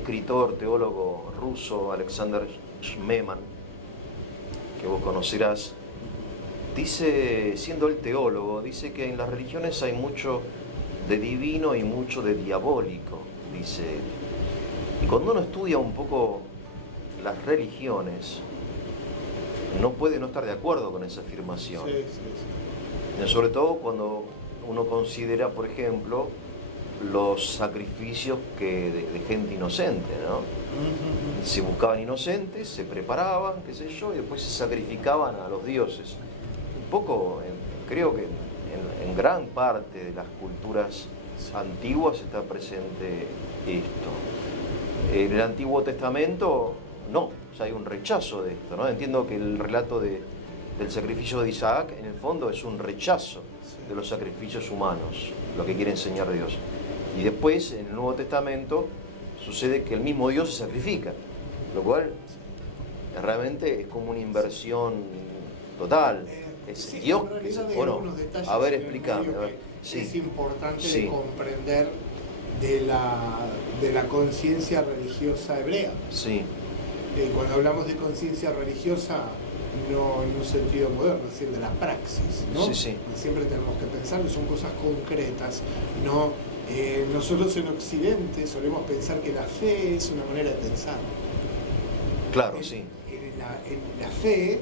escritor, teólogo ruso, Alexander Schmemann, que vos conocerás, dice, siendo el teólogo, dice que en las religiones hay mucho de divino y mucho de diabólico, dice él. Y cuando uno estudia un poco las religiones, no puede no estar de acuerdo con esa afirmación. Sí, sí, sí. Sobre todo cuando uno considera, por ejemplo, los sacrificios de gente inocente, ¿no? Se buscaban inocentes, se preparaban, qué sé yo, y después se sacrificaban a los dioses. Un poco, creo que en gran parte de las culturas antiguas está presente esto. En el Antiguo Testamento, no, o sea, hay un rechazo de esto, ¿no? Entiendo que el relato del sacrificio de Isaac, en el fondo, es un rechazo de los sacrificios humanos, lo que quiere enseñar Dios. Y después, en el Nuevo Testamento, sucede que el mismo Dios se sacrifica, lo cual realmente es como una inversión total. Es Sí, Dios en que realidad se... hay Bueno, algunos detalles a ver, en el explícame. medio A ver. que Sí. es importante Sí. de comprender de la conciencia religiosa hebrea. Sí, Cuando hablamos de conciencia religiosa, no en un sentido moderno, es decir, de la praxis, ¿no? Sí, sí. Siempre tenemos que pensar que son cosas concretas, ¿no? Nosotros en Occidente solemos pensar que la fe es una manera de pensar. claro, sí. La fe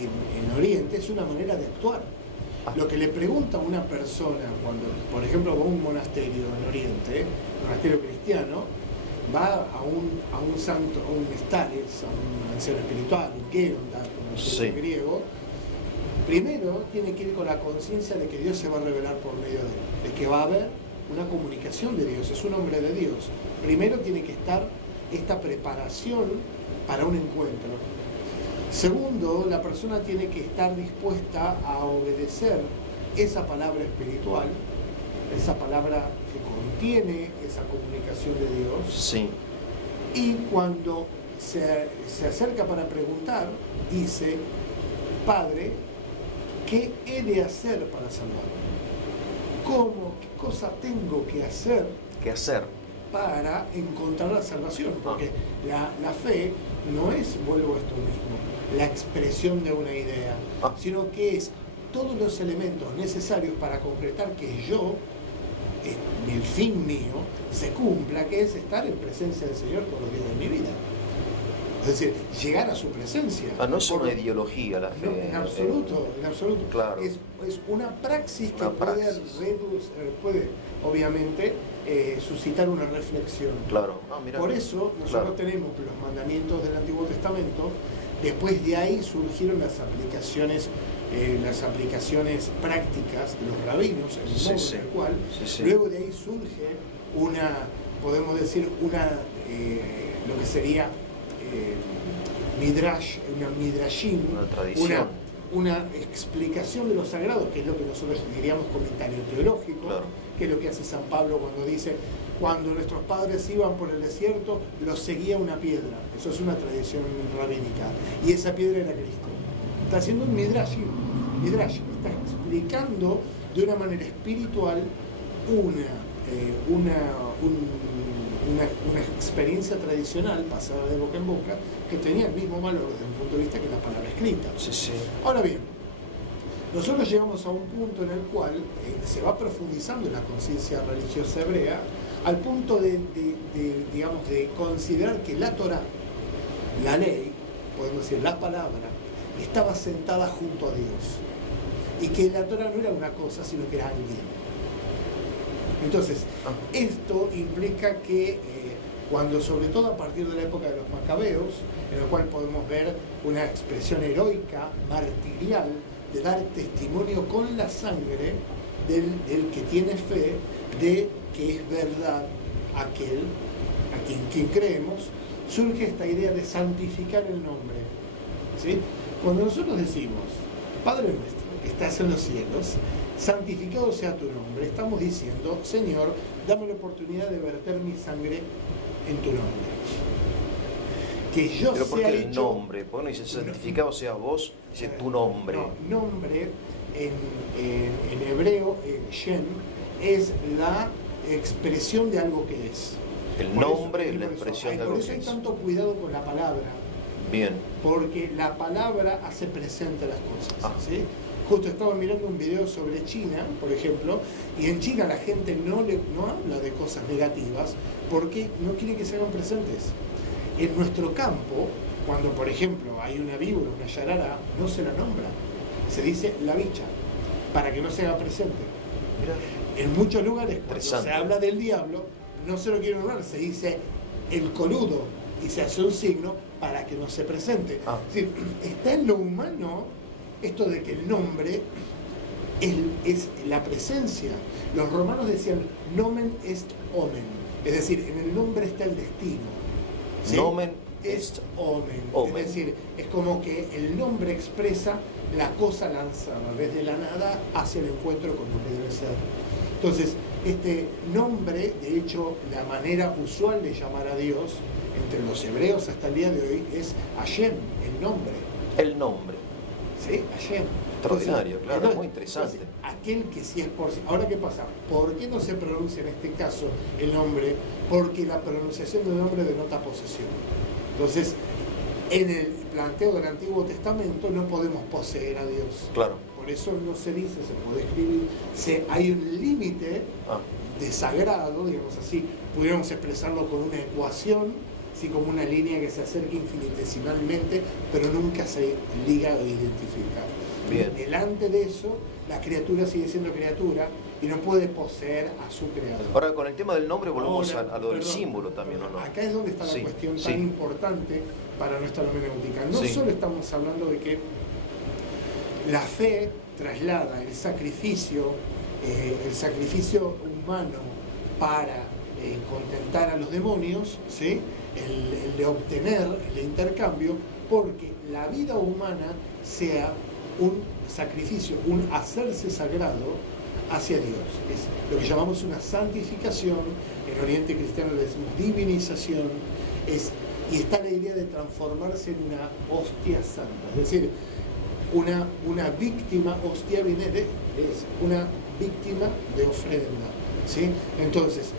en Oriente es una manera de actuar. Lo que le pregunta a una persona cuando, por ejemplo, va a un monasterio en Oriente, un monasterio cristiano, va a un santo, a un stares, a un anciano espiritual, un geronda, como se dice en griego, primero tiene que ir con la conciencia de que Dios se va a revelar por medio de que va a haber una comunicación de Dios, es un hombre de Dios. Primero tiene que estar esta preparación para un encuentro. Segundo, la persona tiene que estar dispuesta a obedecer esa palabra espiritual, esa palabra que contiene esa comunicación de Dios. Sí. Y cuando se acerca para preguntar, dice, Padre, ¿qué he de hacer para salvarme? ¿Cómo? ¿Qué cosa tengo que hacer? ¿Qué hacer? Para encontrar la salvación, porque la fe no es, vuelvo a esto mismo, la expresión de una idea, sino que es todos los elementos necesarios para concretar que yo, el fin mío, se cumpla, que es estar en presencia del Señor todos los días de mi vida. Es decir, llegar a su presencia. No es una ideología la fe. No, en absoluto, en absoluto. Claro. Es una praxis que Una praxis. puede obviamente, suscitar una reflexión. Claro. Mira. Por eso nosotros tenemos los mandamientos del Antiguo Testamento, después de ahí surgieron las aplicaciones prácticas de los rabinos, el modo en el cual, luego de ahí surge podemos decir, lo que sería midrash, una midrashim, una tradición, una explicación de los sagrados, que es lo que nosotros diríamos comentario teológico, que es lo que hace San Pablo cuando dice, cuando nuestros padres iban por el desierto, los seguía una piedra. Eso es una tradición rabínica. Y esa piedra era Cristo. Está haciendo un midrashim. Midrash está explicando de una manera espiritual una experiencia tradicional pasada de boca en boca que tenía el mismo valor desde un punto de vista que la palabra escrita. Ahora bien, nosotros llegamos a un punto en el cual se va profundizando en la conciencia religiosa hebrea al punto de considerar que la Torá, la ley, podemos decir la palabra, estaba sentada junto a Dios y que la Torá no era una cosa sino que era alguien. Entonces, esto implica que cuando, sobre todo a partir de la época de los macabeos, en el cual podemos ver una expresión heroica, martirial, de dar testimonio con la sangre del que tiene fe de que es verdad aquel a quien creemos, surge esta idea de santificar el nombre. ¿Sí? Cuando nosotros decimos, Padre nuestro, que estás en los cielos, santificado sea tu nombre, estamos diciendo, Señor, dame la oportunidad de verter mi sangre en tu nombre. Que yo Pero ¿por sea qué el hecho, nombre? ¿Por qué no dice santificado sea vos? Dice tu nombre. No, nombre en hebreo, Shem, es la expresión de algo que es. El Por nombre eso- es la por eso- expresión hay- de Por algo eso que hay es. tanto cuidado con la palabra, Bien. porque la palabra hace presente las cosas. Ah. ¿Sí? Justo estaba mirando un video sobre China, por ejemplo, y en China la gente no habla de cosas negativas porque no quiere que se hagan presentes. En nuestro campo, cuando por ejemplo hay una víbora, una yarara, no se la nombra, se dice la bicha, para que no se haga presente. Mira. En muchos lugares, cuando Interesante. se habla del diablo, no se lo quiere nombrar, se dice el coludo y se hace un signo para que no se presente. Ah. Es decir, está en lo humano esto de que el nombre es la presencia. Los romanos decían nomen est omen, es decir, en el nombre está el destino. ¿Sí? Nomen est omen. omen. Es decir, es como que el nombre expresa la cosa lanzada desde la nada hacia el encuentro con lo que debe ser. Entonces, este nombre, de hecho, la manera usual de llamar a Dios entre los hebreos hasta el día de hoy es Hashem, el nombre. El nombre. ¿Sí? Hashem. Extraordinario, claro, muy interesante. Aquel que sí es por sí. Ahora, ¿qué pasa? ¿Por qué no se pronuncia en este caso el nombre? Porque la pronunciación del nombre denota posesión. Entonces, en el planteo del Antiguo Testamento no podemos poseer a Dios. Claro. Por eso no se dice, se puede escribir. Hay un límite Ah. de sagrado, digamos así. Pudiéramos expresarlo con una ecuación, así como una línea que se acerca infinitesimalmente, pero nunca se liga o identifica. Bien. Delante de eso, la criatura sigue siendo criatura y no puede poseer a su creador. Ahora, con el tema del nombre volvemos Ahora, a lo del perdón, símbolo también, ¿o no? Acá es donde está la Sí, cuestión sí. tan importante para nuestra hermenéutica. No Sí. solo estamos hablando de que la fe traslada el sacrificio humano para contentar a los demonios, ¿sí? el de obtener el intercambio, porque la vida humana sea un sacrificio, un hacerse sagrado hacia Dios. Es lo que llamamos una santificación, en Oriente Cristiano le decimos divinización, y está la idea de transformarse en una hostia santa, es decir, una víctima, hostia viene es una víctima de ofrenda, ¿sí? Entonces,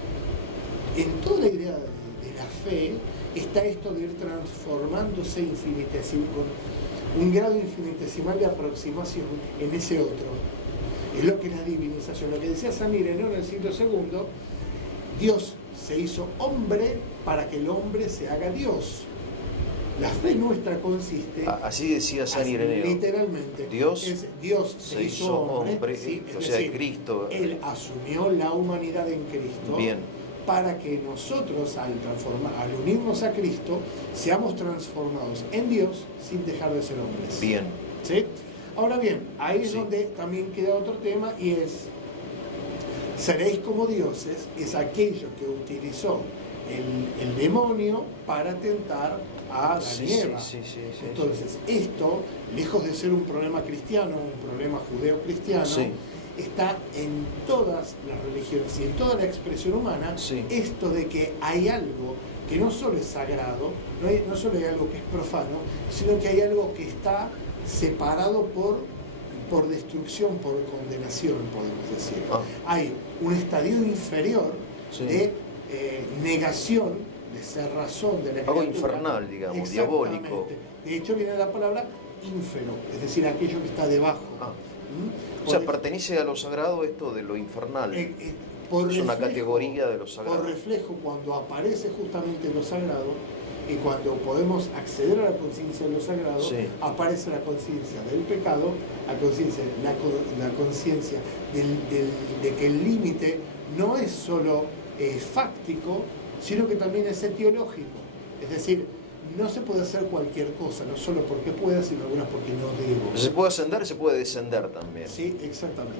en toda la idea de la fe está esto de ir transformándose con un grado infinitesimal de aproximación en ese otro. Es lo que es la divinización. Lo que decía San Ireneo en el siglo II, Dios se hizo hombre para que el hombre se haga Dios. La fe nuestra consiste... Así decía San así, Ireneo. literalmente. Dios Dios se hizo hombre, sí, o es sea, decir, Cristo. Él asumió la humanidad en Cristo. Bien. Para que nosotros, al unirnos a Cristo, seamos transformados en Dios sin dejar de ser hombres. Bien. ¿Sí? Ahora bien, ahí es Sí. donde también queda otro tema, y es, seréis como dioses, es aquello que utilizó el demonio para tentar a Adán y Eva. Sí. Entonces, esto, lejos de ser un problema cristiano, un problema judeo-cristiano, Sí. está en todas las religiones y en toda la expresión humana, Sí. esto de que hay algo que no solo es sagrado, no solo hay algo que es profano, sino que hay algo que está separado por destrucción, por condenación, podemos decir. Ah. Hay un estadio inferior Sí. de negación, de ser razón, de la Algo criatura. infernal, digamos, Exactamente. diabólico. De hecho viene la palabra ínfero, es decir, aquello que está debajo. Ah. ¿Mm? O sea, Por- pertenece a lo sagrado esto de lo infernal. por Es una reflejo- categoría de lo sagrado. Por reflejo, cuando aparece justamente lo sagrado y cuando podemos acceder a la conciencia de lo sagrado, Sí. aparece la conciencia del pecado, la conciencia de que el límite no es solo fáctico, sino que también es etiológico. Es decir, no se puede hacer cualquier cosa, no solo porque pueda, sino algunas porque no debo. Se puede ascender, se puede descender también. Sí, exactamente.